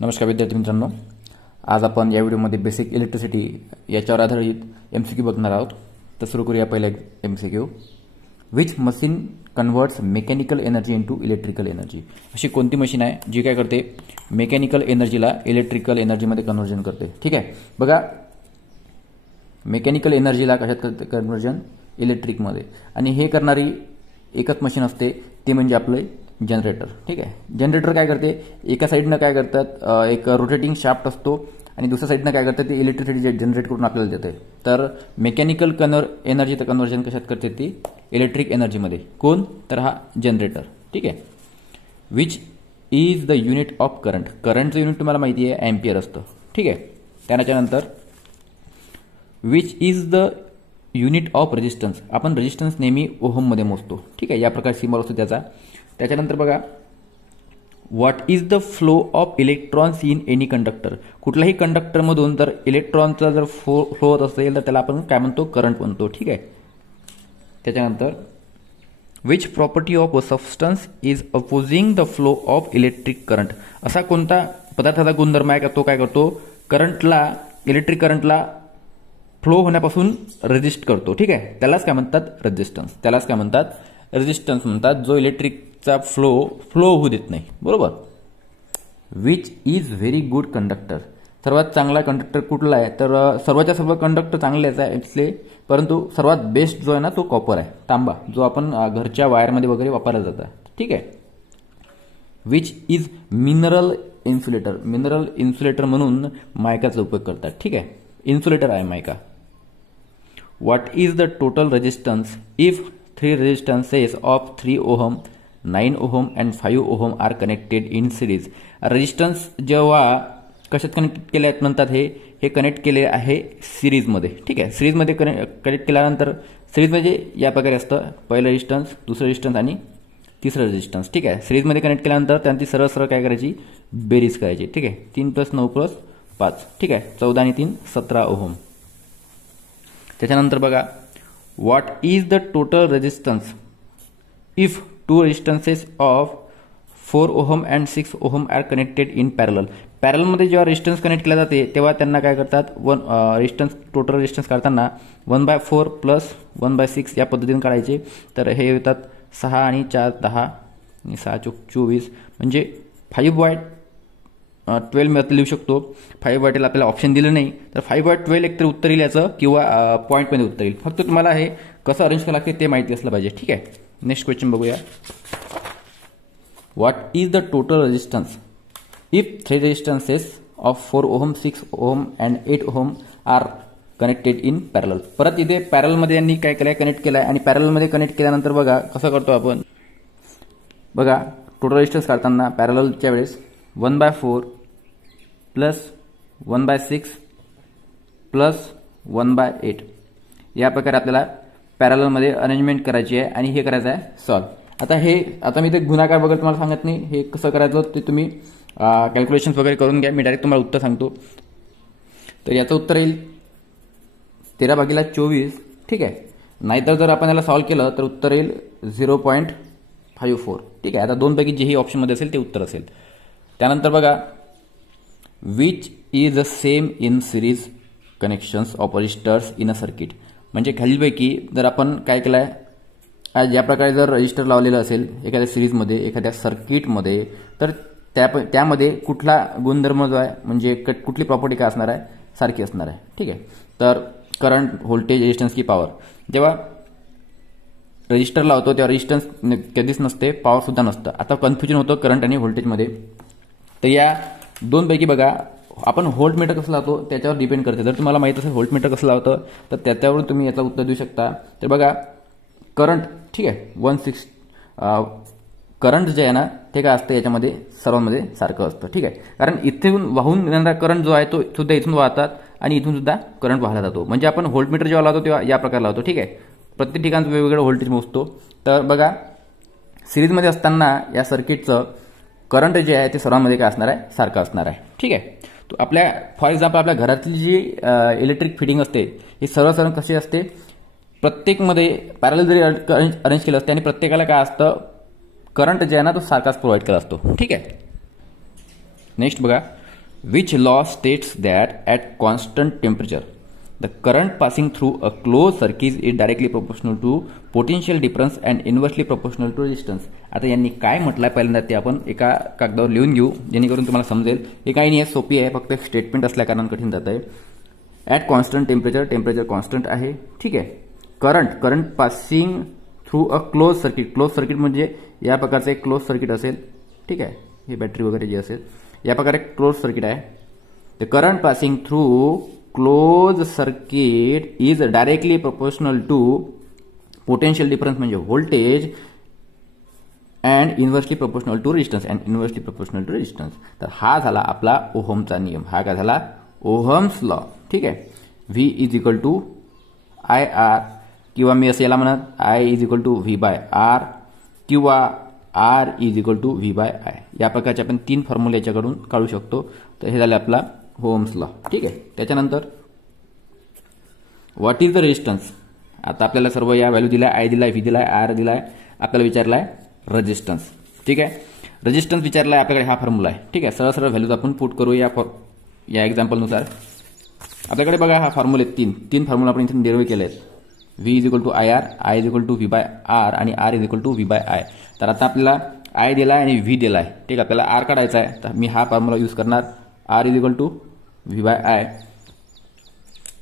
नमस्कार विद्यार्थी मित्रांनो, आज आपण या व्हिडिओमध्ये बेसिक इलेक्ट्रिसिटी याच्यावर आधारित एमसीक्यू बघणार आहोत. तर सुरू करूया पहिला MCQ. Which machine converts mechanical energy into electrical energy. अशी कोणती मशीन आहे जी काय करते, मेकॅनिकल एनर्जीला इलेक्ट्रिकल एनर्जीमध्ये कन्वर्जन करते. ठीक आहे, बघा मेकॅनिकल एनर्जीला कशात करते कन्वर्जन, इलेक्ट्रिकमध्ये. आणि हे करणारी एकच मशीन असते, ती म्हणजे आपले जनरेटर. ठीक आहे, जनरेटर काय करते, एका साईडनं काय करतात, एक रोटेटिंग शाफ्ट असतो आणि दुसऱ्या साईडनं काय करतात, ते इलेक्ट्रिसिटी जनरेट करून आपल्याला देते. तर मेकॅनिकल एनर्जीचं कन्वर्जन कशात करते, ती इलेक्ट्रिक एनर्जीमध्ये. कोण, तर हा जनरेटर. ठीक आहे. Which is the unit of current. करंटचं युनिट तुम्हाला माहिती आहे, एम्पियर असतं. ठीक आहे. त्याच्यानंतर which is the unit of resistance. आपण रेजिस्टन्स नेहमी ओहममध्ये मोजतो. ठीक आहे, या प्रकारे सिम्बॉल असतो त्याचा. त्याच्यानंतर बघा, what is the flow of electrons in any conductor. कुठल्याही कंडक्टरमधून जर इलेक्ट्रॉनचा जर फ्लो होत असेल तर त्याला आपण काय म्हणतो, करंट म्हणतो. ठीक आहे. त्याच्यानंतर which property of a substance is opposing the flow of electric current. असा कोणता पदार्थाचा गुणधर्म आहे का तो काय करतो, करंटला, इलेक्ट्रिक करंटला फ्लो होण्यापासून रेजिस्ट करतो. ठीक आहे, त्यालाच काय म्हणतात, रेजिस्टन्स. त्यालाच काय म्हणतात, रेजिस्टन्स म्हणतात, जो इलेक्ट्रिकचा फ्लो होऊ देत नाही. बरोबर. Which is very good conductor. सर्वात चांगला कंडक्टर कुठला आहे, तर सर्वच्या सर्व कंडक्टर चांगलेच आहे इथले, परंतु सर्वात बेस्ट जो आहे ना तो कॉपर आहे, तांबा, जो आपण घरच्या वायरमध्ये वगैरे वापरला जातात. ठीक आहे. Which is mineral insulator. Mineral insulator म्हणून मायकाचा उपयोग करतात. ठीक आहे, इन्सुलेटर आहे mica. What is the total resistance if 3 resistances of 3 ohm, 9 ohm and 5 ohm are connected in series. Resistance जेव्हा कशात कनेक्ट केले आहेत म्हणतात, हे कनेक्ट केले आहे सिरीजमध्ये. ठीक आहे, सिरीजमध्ये कनेक्ट केल्यानंतर सिरीज म्हणजे या प्रकारे असतं, पहिलं रेजिस्टन्स, दुसरं रेजिस्टन्स आणि तिसरं रेजिस्टन्स. ठीक आहे, सिरीजमध्ये कनेक्ट केल्यानंतर त्यांची सरळ सरळ काय करायची, बेरीज करायची. ठीक आहे, 3 + 9 + 5. ठीक आहे, 14 आणि 3 17 ओहम. त्याच्यानंतर बघा, what is the total resistance if 2 resistances of 4 ohm and 6 ohm are connected in parallel. पॅरलमध्ये जेव्हा रेजिस्टन्स कनेक्ट केला जाते तेव्हा त्यांना काय करतात, टोटल रेजिस्टन्स काढताना 1/4 + 1/6 या पद्धतीने काढायचे. तर हे येतात 6 आणि 4 10 आणि 6 × 4 24, म्हणजे 5/12 लिहू शकतो. 5/12 आपल्याला ऑप्शन दिलं नाही, तर 5/12 एकतर उत्तर येईल याचं, किंवा पॉईंटमध्ये उत्तर येईल. फक्त तुम्हाला हे कसं अरेंज करावं लागते ते माहिती असलं पाहिजे. ठीक आहे. नेक्स्ट क्वेश्चन बघूया. What is the total resistance if 3 resistances of 4 ohm, 6 ohm and 8 ohm are connected in parallel. परत इथे पॅरलमध्ये यांनी काय केलंय, कनेक्ट केलाय. आणि पॅरलमध्ये कनेक्ट केल्यानंतर बघा कसं करतो आपण. बघा, टोटल रेजिस्टन्स काढताना पॅरललच्या वेळेस 1/4 + 1/6 + 1/8 या प्रकारे आपल्याला पॅरललमध्ये अरेंजमेंट करायची आहे आणि हे करायचं आहे सॉल्व. आता मी ते गुणाकार वगैरे तुम्हाला सांगत नाही, हे कसं करायचं ते तुम्ही कॅल्क्युलेशन्स वगैरे करून घ्या. मी डायरेक्ट तुम्हाला उत्तर सांगतो. तर याचं उत्तर येईल 13/24. ठीक आहे. नाहीतर जर आपण याला सॉल्व केलं तर उत्तर येईल 0.54. ठीक आहे. आता 2 पैकी जेही ऑप्शनमध्ये असेल ते उत्तर असेल. त्यानंतर बघा, which is the same in series connections of registers in a circuit. म्हणजे खालीलपैकी जर आपण काय केलं आहे, ज्या प्रकारे जर रजिस्टर लावलेलं असेल एखाद्या सिरीजमध्ये, एखाद्या सर्किटमध्ये, तर त्यामध्ये कुठला गुणधर्म जो आहे, म्हणजे कुठली प्रॉपर्टी काय असणार आहे, सारखी असणार आहे. ठीक आहे. तर करंट, व्होल्टेज, रेजिस्टन्स की पॉवर. जेव्हा रजिस्टर लावतो तेव्हा रेजिस्टन्स कधीच नसते, पॉवर सुद्धा नसतं. आता कन्फ्युजन होतं करंट आणि व्होल्टेजमध्ये. तर या 2 पैकी बघा, आपण व्होल्टमीटर कसं लावतो त्याच्यावर डिपेंड करते. जर तुम्हाला माहित असेल व्होल्टमीटर कसं लावतं तर त्याच्यावरून तुम्ही याचं उत्तर देऊ शकता. तर बघा, करंट, ठीक आहे, 16 करंट जे आहे ना ते काय असतं, याच्यामध्ये सर्वांमध्ये सारखं असतं. ठीक आहे. कारण इथून वाहून येणारा करंट जो आहे तो सुद्धा इथून वाहतात आणि इथून सुद्धा करंट वाहला जातो. म्हणजे आपण व्होल्टमीटर जेव्हा लावतो तेव्हा या प्रकारे लावतो. ठीक आहे. प्रत्येक ठिकाणी वेगवेगळं व्होल्टेज मोजतो. तर बघा, सिरीजमध्ये असताना या सर्किटचं करंट जे आहे ते सर्वांमध्ये काय असणार आहे, सारखं असणार आहे. ठीक आहे. तो आपल्या फॉर एक्झाम्पल आपल्या घरातली जी इलेक्ट्रिक फिटिंग असते ही सर्व कशी असते, प्रत्येकमध्ये पॅरलल जरी अरेंज केलं असते आणि प्रत्येकाला काय असतं, करंट जे आहे ना तो सारखाच प्रोव्हाइड केला असतो. ठीक आहे. नेक्स्ट बघा, which law states that at constant temperature the current passing through a close circuit is directly proportional to potential difference and inversely proportional to resistance. आता यांनी काय म्हटलंय पहिल्यांदा ते आपण एका कागदावर लिहून घेऊ जेणेकरून तुम्हाला समजेल. हे काही नाही आहे, सोपी आहे, फक्त एक स्टेटमेंट असल्या कारण कठीण जात आहे. ॲट कॉन्स्टंट टेम्परेचर कॉन्स्टंट आहे, ठीक आहे. Current passing through a close circuit म्हणजे या प्रकारचं एक क्लोज सर्किट असेल, ठीक आहे. हे बॅटरी वगैरे जे असेल या प्रकारे क्लोज सर्किट आहे. The current passing through close circuit is directly proportional to potential difference म्हणजे voltage and inversely proportional to resistance. तर हा झाला आपला ओहमचा नियम. हा काय झाला? ओहम्स लॉ, ठीक आहे. V is equal to I R, किंवा मी असं याला म्हणत I is equal to V by R, किंवा R is equal to V by I. या प्रकारचे आपण 3 फॉर्म्युले याच्याकडून काढू शकतो. तर हे झाले आपला ओहम्स लॉ, ठीक आहे. त्याच्यानंतर व्हॉट इज द रेजिस्टन्स. आता आपल्याला सर्व या व्हॅल्यू दिलाय, आय दिलाय, व्ही दिलाय, आर दिलाय. आपल्याला विचारलाय रेजिस्टन्स, ठीक आहे. रेजिस्टन्स विचारलाय, आपल्याकडे हा फॉर्म्युला आहे, ठीक आहे. सरळ सरळ व्हॅल्यूज आपण पुट करू या एक्झाम्पलनुसार. आपल्याकडे बघा हा फॉर्म्युले 3 फॉर्म्युला आपण इथे डेरिव्ह केले आहेत. V is equal to I R, I is equal to V by R आणि R is equal to V by I. तर आता आपल्याला आय दिलाय आणि व्ही दिलाय, ठीक आहे. आपल्याला आर काढायचा आहे, तर मी हा फॉर्म्युला यूज करणार. R is equal to V by I.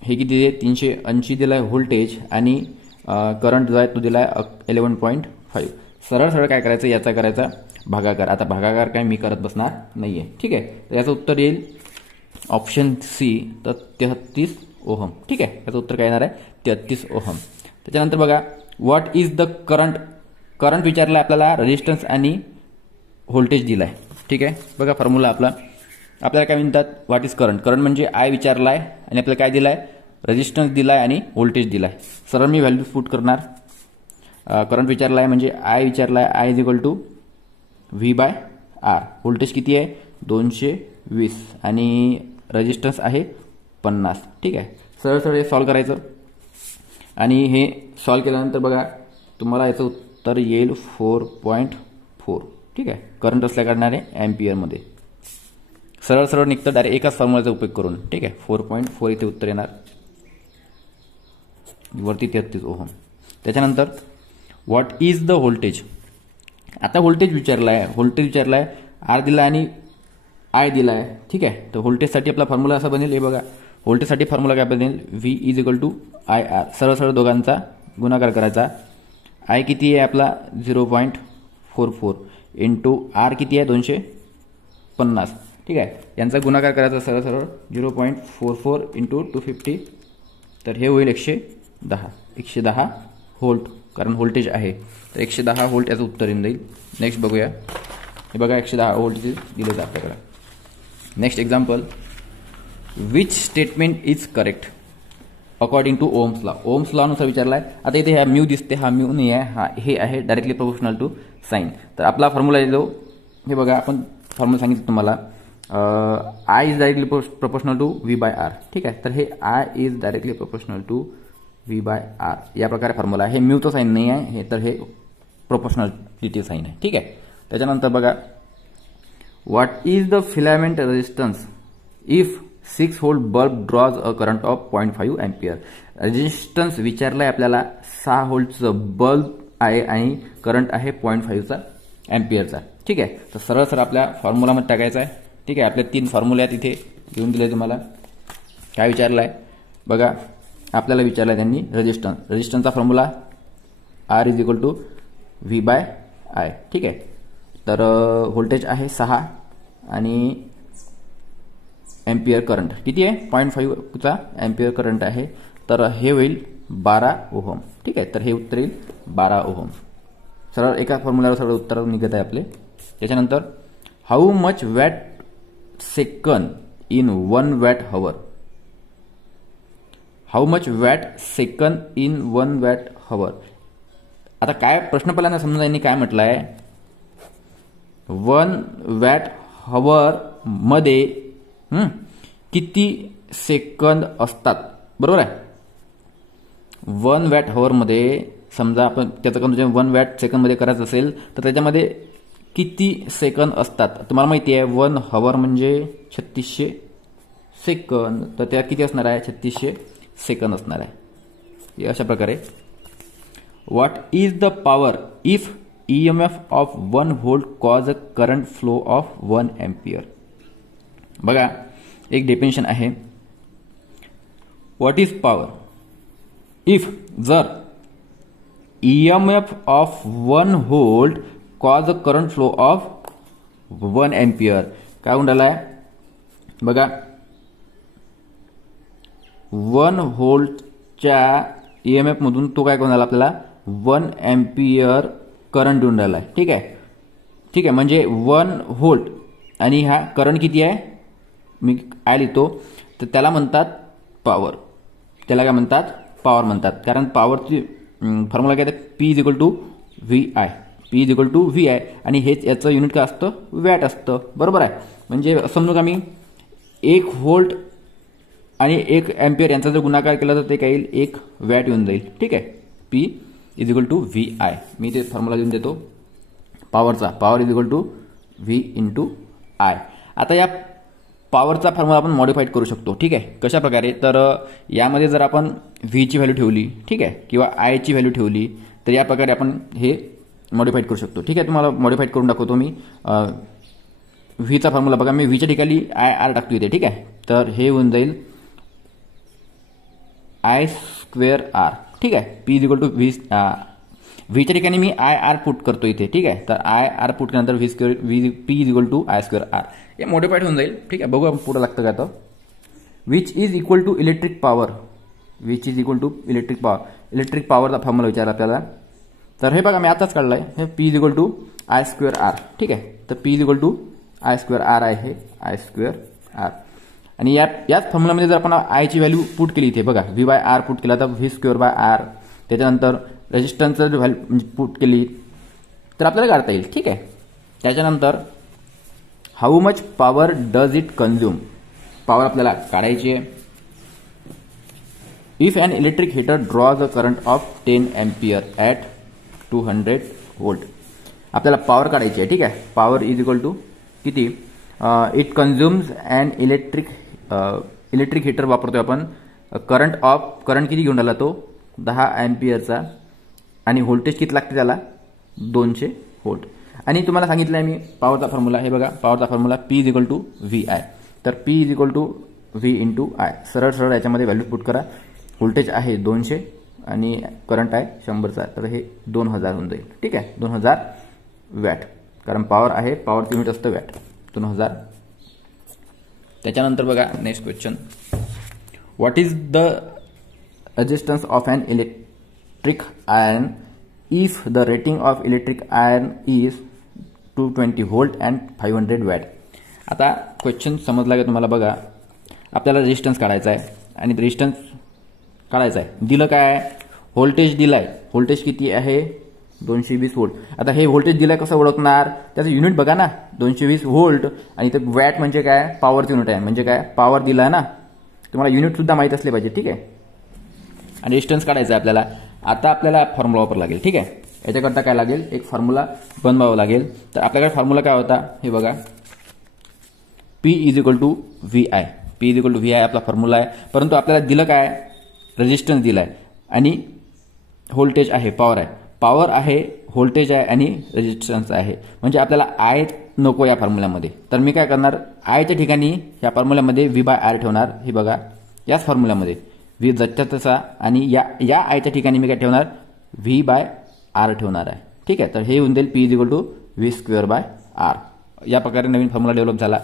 हे किती दिले? 380 दिलाय व्होल्टेज आणि करंट जो आहे तो दिलाय 11.5. सरळ सरळ काय करायचं, याचा करायचा भागाकार. आता भागाकार काय मी करत बसणार नाहीये, ठीक आहे. तर याचं उत्तर येईल ऑप्शन सी, तर 33 ओहम, ठीक आहे. याचं उत्तर काय येणार आहे? 33 ओहम. त्याच्यानंतर बघा व्हॉट इज द करंट विचारलाय आपल्याला, रेजिस्टन्स आणि व्होल्टेज दिलाय, ठीक आहे. बघा फॉर्म्युला आपल्याला काय म्हणतात, व्हॉट इज करंट म्हणजे आय विचारलाय आणि आपल्याला काय दिलाय, रेजिस्टन्स दिलाय आणि व्होल्टेज दिलाय. सरळ मी व्हॅल्यू पुट करणार. करंट विचारलाय म्हणजे आय विचारलाय, I is equal to V by R. Voltage किती आहे? 220 आणि रेजिस्टन्स आहे 50, ठीक आहे. सरळ सरळ हे सॉल्व्ह करायचं आणि हे सॉल्व्ह केल्यानंतर बघा तुम्हाला याचं उत्तर येईल 4.4, ठीक आहे. करंट असल्या कारणाने अँपियरमध्ये सरळ सरळ निघतं डायरेक्ट एकाच फॉर्म्युलाचा उपयोग करून, ठीक आहे. 4.4 इथे उत्तर येणार, वरती 33 ओहम. त्याच्यानंतर व्हॉट इज द व्होल्टेज. आता व्होल्टेज विचारलाय, आर दिलाय आणि आय दिलाय, ठीक आहे. तर व्होल्टेजसाठी आपला फॉर्म्युला असा बनेल, हे बघा व्होल्टेजसाठी फॉर्म्युला काय बनेल, V is equal to I R. सरळ सरळ दोघांचा गुणाकार करायचा. आय किती आहे आपला 0.44 इंटू आर किती आहे 250, ठीक आहे. यांचा गुणाकार करायचा सरळ सरळ 0.44 इंटू 250, तर हे होईल 110 व्होल्ट, कारण व्होल्टेज आहे. तर 110 व्होल्ट याचं उत्तर येऊन जाईल. नेक्स्ट बघूया. हे बघा 110 व्होल्ट दिलं जातं आपल्याकडे. Next example, which statement is correct according to Ohm's law. Ohm's law नुसार विचारलाय. आता इथे हा म्यू दिसते, हा म्यू नाही आहे, हा हे आहे डायरेक्टली प्रोपोर्शनल टू साइन. तर आपला फॉर्म्युला येतो, हे बघा आपण फॉर्म्युला सांगितलं तुम्हाला, I is directly proportional to V by R, ठीक आहे. तर हे I is directly proportional to V by R या प्रकारे फॉर्म्युला आहे. हे म्यूचं साईन नाही आहे, हे तर हे प्रोपोर्शनलिटी साईन आहे, ठीक आहे. त्याच्यानंतर बघा what is the filament resistance if 6 volt bulb draws a current of 0.5 ampere. Resistance विचारलाय आपल्याला, 6 व्होल्टचं बल्ब आहे आणि करंट आहे 0.5 अँपियरचा, ठीक आहे. तर सरळ सरळ आपल्या फॉर्म्युलामध्ये टाकायचा आहे, ठीक आहे. आपले 3 फॉर्म्युले आहेत इथे घेऊन दिले तुम्हाला. काय विचारलाय बघा, आपल्याला विचारलाय त्यांनी रेजिस्टन्सचा formula R is equal to V by I, ठीक आहे. तर व्होल्टेज आहे 6 आणि एम्पियर करंट किती आहे 0.5चा एम्पियर करंट आहे. तर हे होईल 12 ओहम, ठीक आहे. तर हे उत्तर येईल 12 ओहम. सरळ एका फॉर्म्युल्यावर सगळं उत्तर निघत आहे आपले. त्याच्यानंतर how much watt second in 1 watt hour. How much watt second in 1 watt hour. आता काय प्रश्न पहिल्यांदा समजा यांनी काय म्हटलंय, 1 वॅट हवर मध्ये किती सेकंद असतात, बरोबर आहे. 1 वॅट हवर मध्ये समजा आपण त्याचं कन्वर्जन 1 वॅट सेकंद मध्ये करायचं असेल तर त्याच्यामध्ये किती सेकंद असतात? तुम्हाला माहिती आहे 1 हवर म्हणजे 3600 सेकंद, तर त्या किती असणार आहे? 3600 सेकंद असणार आहे. अशा प्रकारे what is the power if EMF of 1 volt cause a current flow of 1 ampere? बघा एक डेफिनेशन आहे. व्हॉट इज पॉवर इफ जर EMF of 1 volt cause a current flow of 1 ampere. काय होऊन आहे बघा, 1 व्होल्टच्या EMF मधून तो काय कोणाला आपल्याला 1 एम्पियर करंट देऊन राहिला आहे. ठीक आहे, ठीक आहे. म्हणजे 1 व्होल्ट आणि हा करंट किती आहे मी आय लिहितो, तर त्याला म्हणतात पॉवर. त्याला काय म्हणतात? पॉवर म्हणतात. कारण पॉवरची फॉर्म्युला काय आहे? P is equal to VI. P is equal to VI आणि हेच याचं युनिट काय असतं? वॅट असतं. बरोबर आहे. म्हणजे समजू का मी 1 व्होल्ट आणि 1 एम्पियर यांचा जर गुणाकार केला तर ते काय येईल? 1 वॅट येऊन जाईल. ठीक आहे. P is equal to VI. मी ते फॉर्म्युला देऊन देतो पॉवरचा. Power is equal to V into I. आता या पॉवरचा फॉर्म्युला आपण मॉडिफाईड करू शकतो. ठीक आहे. कशा प्रकारे? तर यामध्ये जर आपण V ची व्हॅल्यू ठेवली, ठीक आहे, किंवा I ची व्हॅल्यू ठेवली, तर या प्रकारे आपण हे मॉडिफाईड करू शकतो. ठीक आहे. तुम्हाला मॉडिफाईड करून दाखवतो मी. V चा फॉर्म्युला बघा, मी V च्या ठिकाणी IR टाकतो इथे. ठीक आहे. तर हे होऊन जाईल I²R. ठीक आहे. P is equal to V च्या ठिकाणी मी IR पुट करतो इथे. ठीक आहे. तर IR पुट केल्यानंतर P is equal to I²R. हे मॉडिफाईड होऊन जाईल. ठीक आहे. बघू आपण पुढे लागतं का. तर which is equal to electric power. Which is equal to electric power. Electric पॉवरचा फॉर्म्युला विचारला आपल्याला. तर हे बघा मी आताच काढलाय. हे P is equal to I²R. ठीक आहे. तर P is equal to I²R आहे. हे I²R. आणि याच फॉर्म्युलामध्ये जर आपण आय ची व्हॅल्यू पुट केली इथे बघा, V/R पुट केला तर V²/R. त्याच्यानंतर रेजिस्टन्सचं जर व्हॅल्यू पुट केली तर आपल्याला काढता येईल. ठीक आहे. त्याच्यानंतर how much power does it consume. Power आपल्याला काढायची आहे. If an electric heater draws a current of 10 ampere at 200 volt. आपल्याला पॉवर काढायची आहे. ठीक आहे. पॉवर इज इक्वल टू किती? It consumes an electric heater वापरतोय आपण. करंट किती घेऊन आला तो? 10 एम्पियरचा. आणि व्होल्टेज किती लागते त्याला? 200 व्होल्ट. आणि तुम्हाला सांगितलं आहे मी पॉवरचा फॉर्म्युला. हे बघा पॉवरचा formula P is equal to VI. तर P is equal to V into I. सरळ सरळ याच्यामध्ये व्हॅल्यू पुट करा. व्होल्टेज आहे 200 आणि करंट आहे 100चा. तर हे 2000 होऊन जाईल. ठीक आहे. 2000 वॅट. कारण पॉवर आहे, पॉवरचं युनिट असतं वॅट. 2000. त्याच्यानंतर बघा next question. What is the resistance of an electric iron if the rating of electric iron is 220 volt and 500 watt. आता क्वेश्चन समजला का तुम्हाला? बघा आपल्याला रेजिस्टन्स काढायचा आहे आणि रेजिस्टन्स काढायचा आहे. दिलं काय आहे? व्होल्टेज दिलाय. व्होल्टेज किती आहे? 220 व्होल्ट. आता हे व्होल्टेज दिलाय कसं ओळखणार? त्याचं युनिट बघा ना, 220 व्होल्ट. आणि ते वॅट म्हणजे काय? पॉवरचं युनिट आहे. म्हणजे काय? पॉवर दिलाय ना. तुम्हाला युनिट सुद्धा माहित असले पाहिजे. ठीक आहे. आणि रेजिस्टन्स काढायचा आहे आपल्याला. आता आपल्याला फॉर्म्युला वापरावा लागेल. ठीक आहे. याच्याकरता काय लागेल? एक फॉर्म्युला बनवावा लागेल. तर आपल्याकडे फॉर्म्युला काय होता? हे बघा, P is equal to VI. P is equal to VI आपला फॉर्म्युला आहे. परंतु आपल्याला दिलं काय? रेजिस्टन्स दिलाय आणि व्होल्टेज आहे, पॉवर आहे. पॉवर आहे, व्होल्टेज आहे आणि रेजिस्टन्स आहे. म्हणजे आपल्याला आय नको या फॉर्म्युल्यामध्ये. तर मी काय करणार? आयच्या ठिकाणी या फॉर्म्युल्यामध्ये V/R ठेवणार. हे बघा याच फॉर्म्युल्यामध्ये V जच्या तसा. आणि या आयच्या ठिकाणी मी काय ठेवणार? V/R ठेवणार आहे. ठीक आहे. तर हे होऊन जाईल P is equal to V²/R. या प्रकारे नवीन फॉर्म्युला डेव्हलप झाला.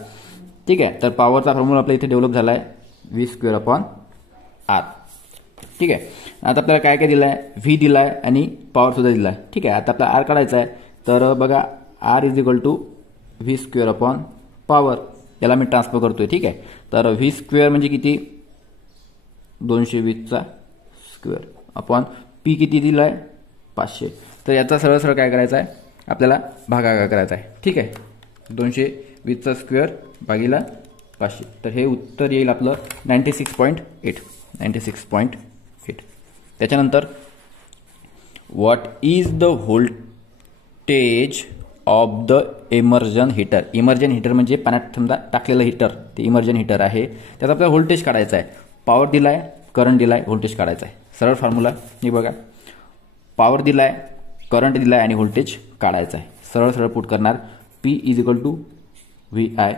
ठीक आहे. तर पॉवरचा फॉर्म्युला आपल्या इथे डेव्हलप झाला आहे V²/R. ठीक आहे. आता आपल्याला काय काय दिलं आहे? V दिला आहे आणि पॉवर सुद्धा दिला आहे. ठीक आहे. आता आपल्याला R काढायचा आहे. तर बघा R इज इक्वल टू V²/पॉवर. याला मी ट्रान्सफर करतोय. ठीक आहे. तर V² म्हणजे किती? 220चा स्क्वेअर अपॉन P किती दिला आहे? 500. तर याचा सरळ सरळ काय करायचा आहे? आपल्याला भागाकार करायचा आहे. ठीक आहे. 220चा स्क्वेअर भागीला 500. तर हे उत्तर येईल आपलं 96.8. 96.8. त्याच्यानंतर what is the voltage of the immersion heater. Immersion heater म्हणजे पाण्यात समजा टाकलेलं हीटर, ते इमर्जन हीटर आहे. त्याचा आपल्याला व्होल्टेज काढायचा आहे. पॉवर दिलाय, करंट दिलाय, व्होल्टेज काढायचा आहे. सरळ फॉर्म्युला हे बघा, पॉवर दिलाय, करंट दिलाय आणि व्होल्टेज काढायचं आहे. सरळ सरळ पुट करणार. P = VI.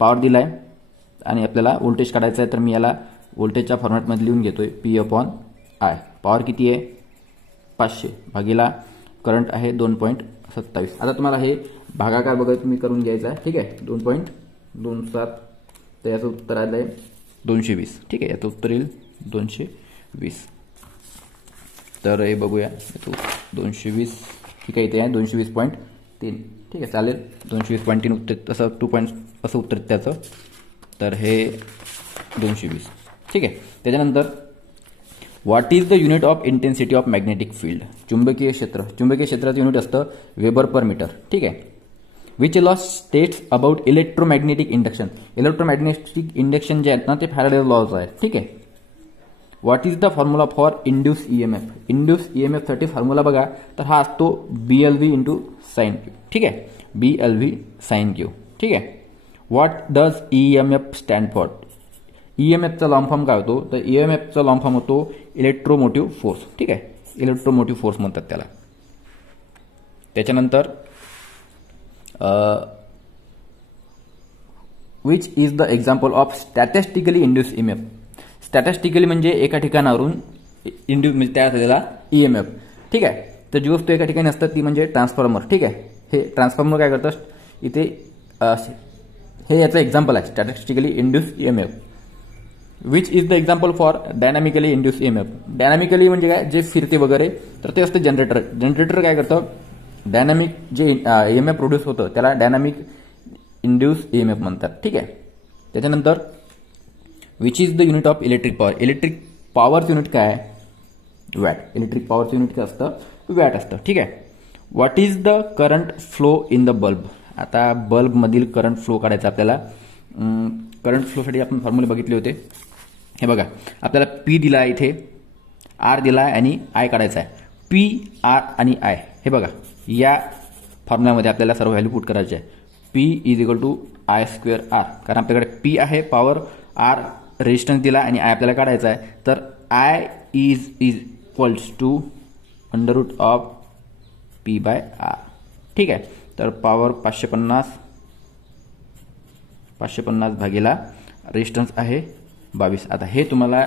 पॉवर दिलाय आणि आपल्याला व्होल्टेज काढायचं आहे, तर मी याला व्होल्टेजच्या फॉर्मॅटमध्ये लिहून घेतोय. P/I. पॉवर किती आहे? 500 भागीला करंट आहे 2.27. आता तुम्हाला हे भागाकार बघा तुम्ही करून घ्यायचा आहे. ठीक आहे, 2.27. तर याचं उत्तर आलं आहे 220. ठीक आहे, याचं उत्तर येईल 220. तर हे बघूया, 220. ठीक आहे, इथे आहे 220.3. ठीक आहे, चालेल. 220.3 उत्तर तसं 2 पॉईंट असं उत्तर त्याचं. तर हे 220. ठीक आहे. त्याच्यानंतर what is the unit of intensity of magnetic field. चुंबकीय क्षेत्र. चुंबकीय क्षेत्राचं युनिट असतं वेबर/मीटर. ठीक आहे. Which law states about electromagnetic induction. Electromagnetic induction जे आहेत ना, ते फॅराडे लॉज आहेत. ठीक आहे. What is the formula for induce EMF. Induce EMF साठी फॉर्म्युला बघा, तर हा असतो BLV × sin Q. ठीक आहे, BLV sin Q. ठीक आहे. What does EMF stand for. EMFचा लॉंग फॉर्म काय होतो, तर EMFचा लॉंग फॉर्म होतो इलेक्ट्रोमोटिव्ह फोर्स. ठीक आहे, इलेक्ट्रोमोटिव्ह फोर्स म्हणतात त्याला. त्याच्यानंतर which is the example of statistically induce EMF. Statistically म्हणजे एका ठिकाणावरून इंड्यूस म्हणजे तयार झालेला EMF. ठीक आहे. तर जी वस्तू एका ठिकाणी असतात ती म्हणजे ट्रान्सफॉर्मर. ठीक आहे. हे ट्रान्सफॉर्मर काय करतं, इथे हे याचं एक्झाम्पल आहे statistically induce EMF. Which is the example for dynamically induce EMF. Dynamically म्हणजे काय, जे फिरते वगैरे, तर ते असतं जनरेटर. जनरेटर काय करतं, डायनामिक जे EMF प्रोड्यूस होतं त्याला डायनामिक इंड्यूस EMF म्हणतात. ठीक आहे. त्याच्यानंतर which is the unit of electric power. Electric पॉवरचं युनिट काय आहे, वॅट. इलेक्ट्रिक पॉवरचं युनिट काय असतं, वॅट असतं. ठीक आहे. What is the current flow in the bulb. आता बल्बमधील करंट फ्लो काढायचा आपल्याला. करंट फ्लोसाठी आपण फॉर्म्युले बघितले होते. हे बघा, आपल्याला P दिला आहे, इथे R दिला आहे आणि I काढायचा आहे. P, R आणि I. हे बघा, या फॉर्म्युल्यामध्ये आपल्याला सर्व व्हॅल्यू पुट करायचे आहे. P = I²R. कारण आपल्याकडे P आहे पॉवर, R रेजिस्टन्स दिला आणि I आपल्याला काढायचा आहे. तर I इज = √of P/R. ठीक आहे. तर पॉवर 550 भागीला रेजिस्टन्स आहे 22. आता हे तुम्हाला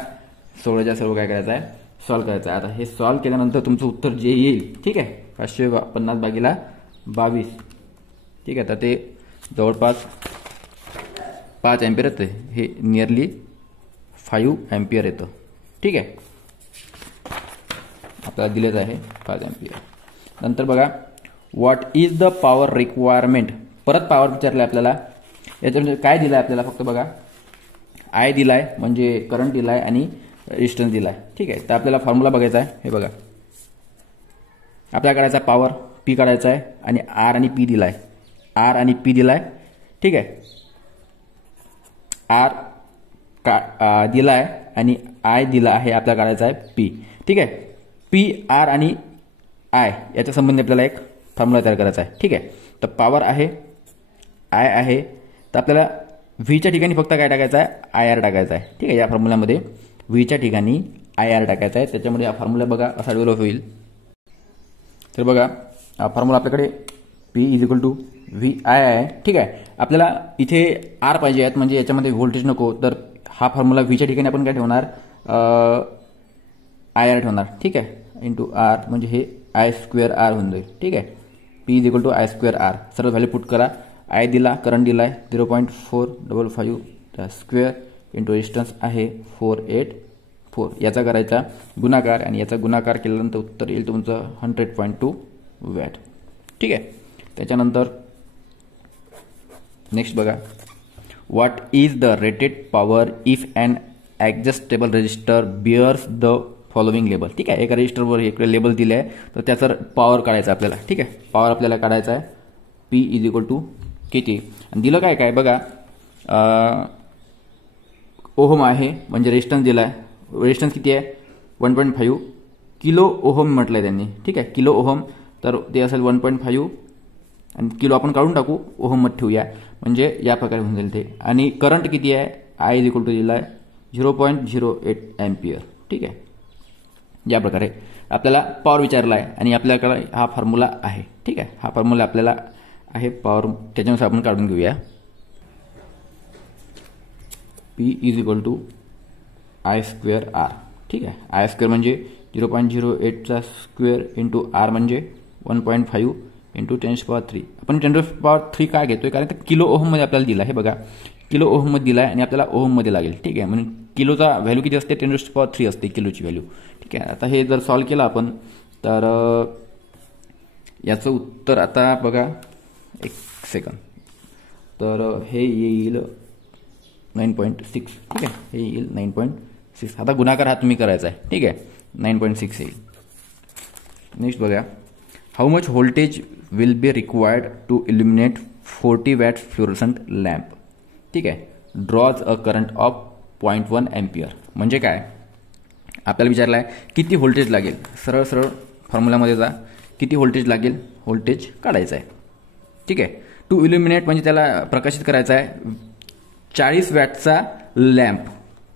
सर्वच्या सर्व काय करायचं आहे, सॉल्व्ह करायचं आहे. आता हे सॉल्व्ह केल्यानंतर तुमचं उत्तर जे येईल, ठीक आहे, 550 भागीला 22. ठीक आहे. तर ते जवळपास 5 अँपियर येतं. हे नियरली 5 अँपियर येतं. ठीक आहे, आपल्याला दिलेलं आहे 5 अँपियर. नंतर बघा, what is the power requirement. परत पॉवर विचारलं आपल्याला. याच्यामध्ये काय दिलं आहे आपल्याला, फक्त बघा, I दिलाय म्हणजे करंट दिलाय आणि रेजिस्टन्स दिलाय. ठीक आहे. तर आपल्याला फॉर्म्युला बघायचा आहे. हे बघा, आपल्याला काढायचा पॉवर P काढायचा आहे आणि R आणि P दिलाय. R आणि P दिलाय. ठीक आहे. R दिलाय आणि I दिला आहे, आपल्याला काढायचा आहे P. ठीक आहे. P, R आणि I याच्या संबंधी आपल्याला एक फॉर्म्युला तयार करायचा आहे. ठीक आहे. तर पॉवर आहे, I आहे, तर आपल्याला व्हीच्या ठिकाणी फक्त काय टाकायचं आहे, IR टाकायचं आहे. ठीक आहे. या फॉर्म्युल्यामध्ये व्हीच्या ठिकाणी IR टाकायचं आहे. त्याच्यामुळे हा फॉर्म्युला बघा असा डेव्हलप होईल. तर बघा, हा फॉर्म्युला आपल्याकडे P = VI आहे. ठीक आहे. आपल्याला इथे R पाहिजे आहेत, म्हणजे याच्यामध्ये व्होल्टेज नको. तर हा फॉर्म्युला व्हीच्या ठिकाणी आपण काय ठेवणार, IR ठेवणार. ठीक आहे. × R म्हणजे हे I²R होऊन जाईल. ठीक आहे. P = I²R. सर्व व्हॅल्यू पुट करा. I दिला, करंट दिलाय 0.455 स्क्वेअर × रेजिस्टन्स आहे 484. याचा करायचा गुणाकार आणि याचा गुणाकार केल्यानंतर उत्तर येईल तुमचं 100.2 वॅट. ठीक आहे. त्याच्यानंतर नेक्स्ट बघा, what is the rated power if an adjustable resistor bears the following label. ठीक आहे. एका रेजिस्टरवर इकडे लेबल दिले आहे, तर त्याचं पॉवर काढायचं आपल्याला. ठीक आहे. पॉवर आपल्याला काढायचा आहे. P = किती आणि दिलं काय काय बघा, ओहम आहे म्हणजे रेजिस्टन्स दिलाय. रेजिस्टन्स किती आहे, 1.5 किलो ओहम म्हटलंय त्यांनी. ठीक आहे. किलो ओहम, तर ते असेल 1.5 आणि किलो आपण काढून टाकू, ओहममध्ये ठेवूया, म्हणजे या प्रकारे होऊन जाईल ते. आणि करंट किती आहे, आय इज इक्वल टू दिला आहे 0.08 अँपियर. ठीक आहे, या प्रकारे आपल्याला पॉवर विचारला आहे आणि आपल्याकडे हा फॉर्म्युला आहे. ठीक आहे, हा फॉर्म्युला आपल्याला आहे पॉवर, त्याच्यानुसार आपण काढून घेऊया. P is equal to I square R. ठीक आहे, आय स्क्वेअर म्हणजे 0.08चा स्क्वेअर इंटू आर म्हणजे 1.5 इंटू 10⁻³ आपण 10⁻³ काय घेतोय, कारण ते किलो ओहममध्ये आपल्याला दिला आहे. बघा, किलो ओहममध्ये दिला आहे आणि आपल्याला ओहममध्ये लागेल. ठीक आहे, म्हणून किलोचा व्हॅल्यू किती असते, 10⁻³ असते किलोची व्हॅल्यू. ठीक आहे, आता हे जर सॉल्व्ह केलं आपण तर याचं उत्तर आता बघा, एक सेकंद, तर हे येईल 9.6. ठीक आहे, हे येईल 9.6. आता गुणाकार हा तुम्ही करायचा आहे. ठीक आहे, 9.6 येईल. नेक्स्ट बघा, how much voltage will be required to illuminate 40 watt fluorescent lamp. ठीक आहे, draws a current of 0.1 ampere. म्हणजे काय, आपल्याला विचारलं आहे किती व्होल्टेज लागेल. सरळ सरळ फॉर्म्युलामध्ये जा, किती व्होल्टेज लागेल, व्होल्टेज काढायचं आहे. ठीक आहे, टू इल्युमिनेट म्हणजे त्याला प्रकाशित करायचा आहे 40 वॅटचा लॅम्प.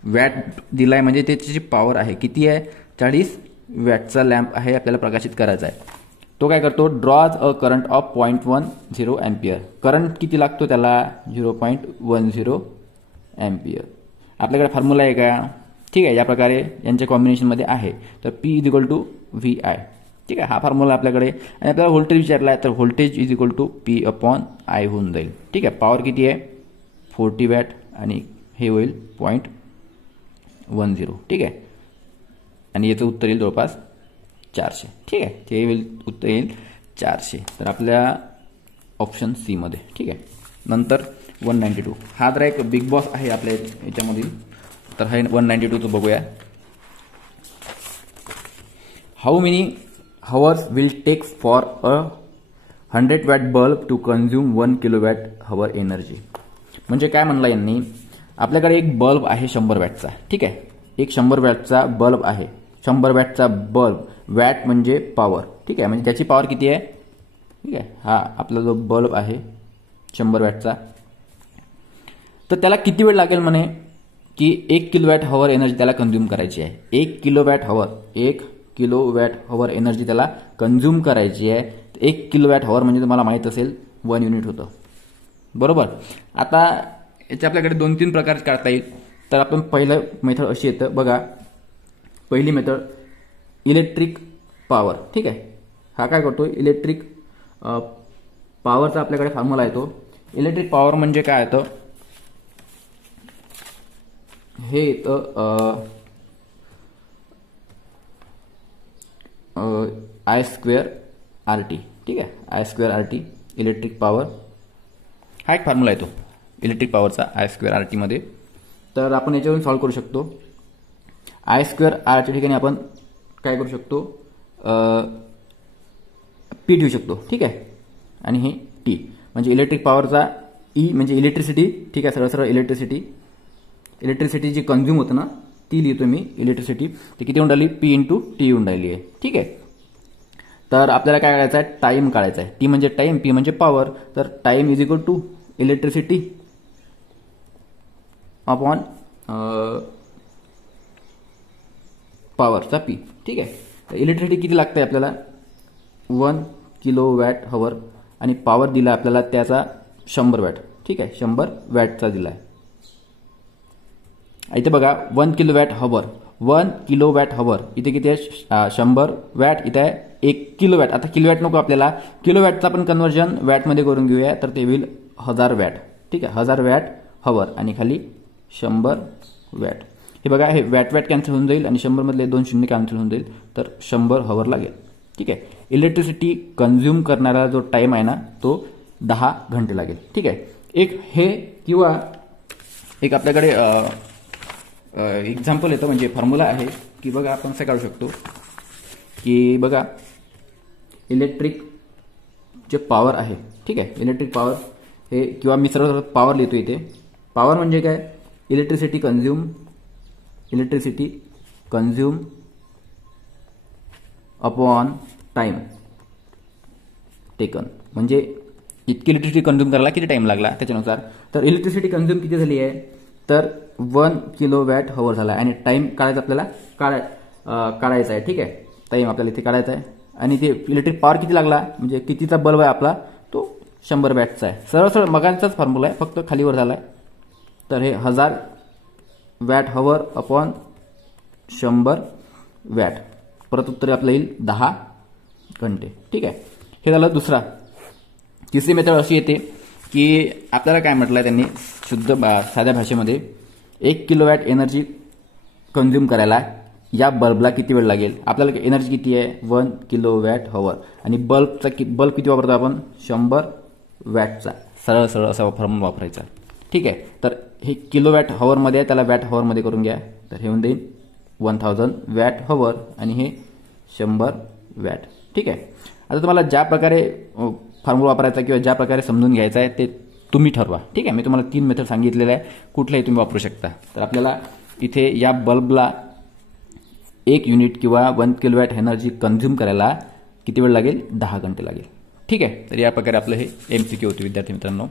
वॅट दिलाय म्हणजे त्याची पॉवर आहे, किती आहे, 40 वॅटचा लॅम्प आहे, आपल्याला प्रकाशित करायचा आहे. तो काय करतो, drawers a current of 0.10 ampere. Current किती लागतो त्याला, 0.10 अँपियर. आपल्याकडे फॉर्म्युला आहे का. ठीक आहे, या प्रकारे यांच्या कॉम्बिनेशनमध्ये आहे. तर P is equal to VI. ठीक आहे, हा फॉर्म्युला आपल्याकडे. आणि आपल्याला व्होल्टेज विचारला आहे, तर voltage is equal to P/I होऊन जाईल. ठीक आहे, पॉवर किती आहे, 40 वॅट आणि हे होईल 0.10. ठीक आहे, आणि याचं उत्तर येईल जवळपास 400. ठीक आहे, ते येईल उत्तर येईल 400. तर आपल्या ऑप्शन सी मध्ये. ठीक आहे, नंतर 192. हा तर एक बिग बॉस आहे आपल्या याच्यामधील. तर हे 192चं बघूया. How many hours will take for a 100 watt bulb to consume 1 kilowatt hour energy. म्हणजे काय म्हणलं यांनी, आपल्याकडे एक बल्ब आहे 100 वॅटचा. ठीक आहे, एक 100 वॅटचा बल्ब आहे. 100 वॅटचा बल्ब, वॅट म्हणजे पॉवर. ठीक आहे, म्हणजे त्याची पॉवर किती आहे. ठीक आहे, हा आपला जो बल्ब आहे 100 वॅटचा, तर त्याला किती वेळ लागेल म्हणे, की 1 किलोवॅट हवर एनर्जी त्याला कन्झ्युम करायची आहे. 1 किलोवॅट हवर एनर्जी त्याला कन्झ्युम करायची आहे. 1 किलोवॅट हवर म्हणजे तुम्हाला माहित असेल 1 युनिट होतं, बरोबर. आता याचे आपल्याकडे 2-3 प्रकार काढता येईल. तर आपण पहिलं मेथड अशी येतं बघा. पहिली मेथड इलेक्ट्रिक पॉवर. ठीक आहे, हा काय करतो, इलेक्ट्रिक पॉवरचा आपल्याकडे फॉर्म्युला येतो. इलेक्ट्रिक पॉवर म्हणजे काय येतं, हे येतं I स्क्वेअर RT. ठीक आहे, I square RT electric power, हा एक फॉर्म्युला येतो इलेक्ट्रिक पॉवरचा I स्क्वेअर RT मध्ये. तर आपण याच्यावरून सॉल्व्ह करू शकतो. I स्क्वेअर Rच्या ठिकाणी आपण काय करू शकतो, P ठेवू शकतो. ठीक आहे, आणि हे T म्हणजे इलेक्ट्रिक पॉवरचा E म्हणजे इलेक्ट्रिसिटी. ठीक आहे, सरळ सरळ इलेक्ट्रिसिटी जी कन्झ्युम होतं ना, ती लिहितो मी इलेक्ट्रिसिटी. ते किती होऊन राहिली, P इंटू T येऊन राहिली आहे. ठीक आहे, तर आपल्याला काय करायचं आहे, टाइम काढायचा आहे. T म्हणजे टाइम, P म्हणजे पॉवर. तर time is equal to electricity upon पॉवरचा P. ठीक आहे, तर इलेक्ट्रिसिटी किती लागते आपल्याला, 1 किलोवॅट हवर, आणि पॉवर दिला आपल्याला त्याचा 100 वॅट. ठीक आहे, 100 वॅटचा दिला आहे. इथे बघा 1 किलोवॅट हवर, 1 किलोवॅट हवर इथे किती आहे, 100 वॅट. इथे आहे 1 किलोवॅट. आता किलोवॅट नको आपल्याला, किलोवॅटचा आपण कन्व्हर्जन वॅटमध्ये करून घेऊया. तर ते होईल 1000 वॅट. ठीक आहे, 1000 वॅट हवर आणि खाली 100 वॅट. हे बघा, हे वॅट कॅन्सल होऊन जाईल आणि 100 मधले 2 शून्य कॅन्सल होऊन जाईल. तर 100 हवर लागेल. ठीक आहे, इलेक्ट्रिसिटी कन्झ्युम करणारा जो टाइम आहे ना, तो 10 घंटे लागेल. ठीक आहे, एक हे किंवा एक आपल्याकडे एक्झाम्पल येतं, म्हणजे फॉर्म्युला आहे की बघा आपण असं काढू शकतो की बघा इलेक्ट्रिक जे पॉवर आहे. ठीक आहे, इलेक्ट्रिक पॉवर हे, किंवा मी सर्व पॉवर लिहितो इथे. पॉवर म्हणजे काय, electricity consume upon time taken. म्हणजे इतकी इलेक्ट्रिसिटी कंझ्युम करायला किती टाइम लागला त्याच्यानुसार. तर इलेक्ट्रिसिटी कंझ्युम किती झाली आहे, तर 1 किलोवॅट हवर झाला आणि टाइम काढायचा आपल्याला काढायचा आहे. ठीक आहे, टाइम आपल्याला इथे काढायचा आहे. आणि ते इलेक्ट्रिक पॉवर किती लागला, म्हणजे कितीचा बल्ब आहे आपला, तो 100 वॅटचा आहे. सरळ सरळ मगांचाच फॉर्म्युला आहे, फक्त खालीवर झाला आहे. तर हे 1000 वॅट हवर अपॉन 100 वॅट, परत उत्तर आपलं येईल 10 घंटे. ठीक आहे, हे झालं दुसरा. तिसरी मेथड अशी येते की आपल्याला काय म्हटलं आहे त्यांनी शुद्ध साध्या भाषेमध्ये, 1 किलोवॅट एनर्जी कंझ्युम करायला या बल्बला किती वेळ लागेल. आपल्याला एनर्जी किती आहे, 1 किलोवॅट हवर, आणि बल्ब किती वापरतो आपण, 100 वॅटचा. सरळ सरळ असा फॉर्म्युला वापरायचा. ठीक आहे, तर हे किलोवॅट हवरमध्ये आहे, त्याला वॅट हवरमध्ये करून घ्या. तर हे होऊन देईल 1000 वॅट हवर आणि हे 100 वॅट. ठीक आहे, आता तुम्हाला ज्या प्रकारे फॉर्म्युला वापरायचा किंवा ज्या प्रकारे समजून घ्यायचा आहे ते तुम्ही ठरवा. ठीक आहे, मी तुम्हाला 3 मेथड सांगितलेल्या आहे, कुठल्याही तुम्ही वापरू शकता. तर आपल्याला इथे या बल्बला 1 युनिट किंवा 1 किलोवॅट एनर्जी कंझ्युम करायला किती वेळ लागेल, 10 घंटे लागेल. ठीक आहे, तर या प्रकारे आपलं हे MCQ होते विद्यार्थी मित्रांनो.